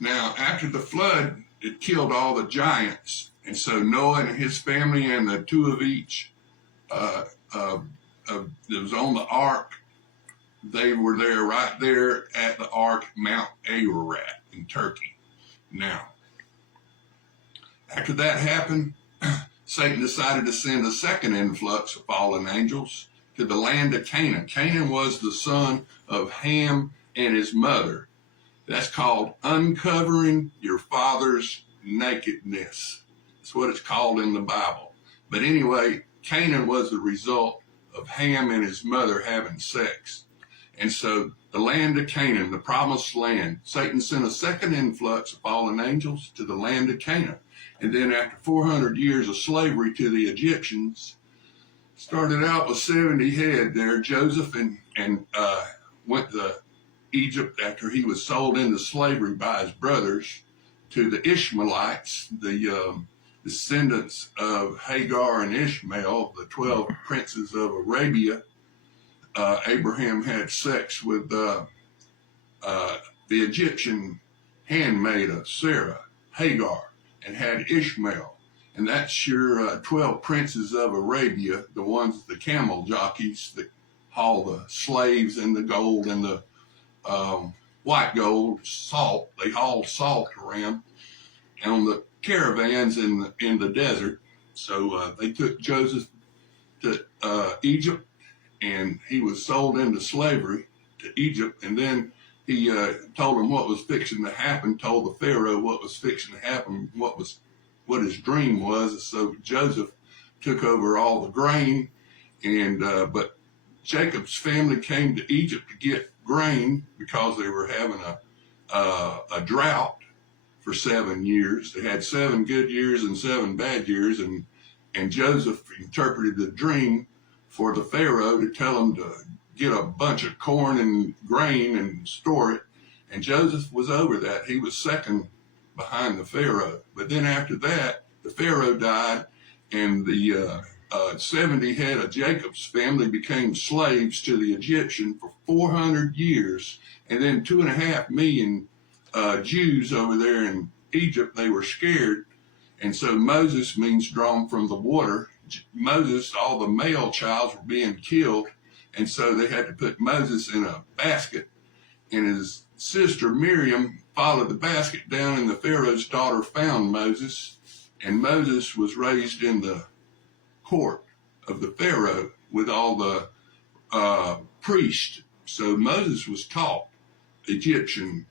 Now, after the flood, it killed all the giants. And so Noah and his family and the two of each that was on the ark, they were there right there at the ark, Mount Ararat in Turkey. Now, after that happened, Satan decided to send a second influx of fallen angels to the land of Canaan. Canaan was the son of Ham and his mother. That's called uncovering your father's nakedness. That's what it's called in the Bible. But anyway, Canaan was the result of Ham and his mother having sex. And so the land of Canaan, the promised land, Satan sent a second influx of fallen angels to the land of Canaan. And then after 400 years of slavery to the Egyptians, started out with 70 head there. Joseph went to Egypt after he was sold into slavery by his brothers to the Ishmaelites, the descendants of Hagar and Ishmael, the 12 princes of Arabia. Abraham had sex with the Egyptian handmaid of Sarah, Hagar, and had Ishmael. And that's your 12 princes of Arabia, the ones, the camel jockeys that haul the slaves and the gold and the white gold, salt. They hauled salt around on the caravans in the desert. So they took Joseph to Egypt, and he was sold into slavery to Egypt. And then he told him what was fixing to happen, told the Pharaoh what was fixing to happen, what his dream was. So Joseph took over all the grain, and but Jacob's family came to Egypt to get grain because they were having a drought for 7 years. They had 7 good years and 7 bad years, and Joseph interpreted the dream for the Pharaoh to tell him to get a bunch of corn and grain and store it. And Joseph was over that. He was second behind the Pharaoh. But then after that, the Pharaoh died, and the 70 head of Jacob's family became slaves to the Egyptian for 400 years. And then 2.5 million Jews over there in Egypt, they were scared. And so Moses means drawn from the water. Moses, all the male childs were being killed. And so they had to put Moses in a basket. And his sister Miriam followed the basket down, and the Pharaoh's daughter found Moses. And Moses was raised in the court of the Pharaoh with all the priests. So Moses was taught Egyptian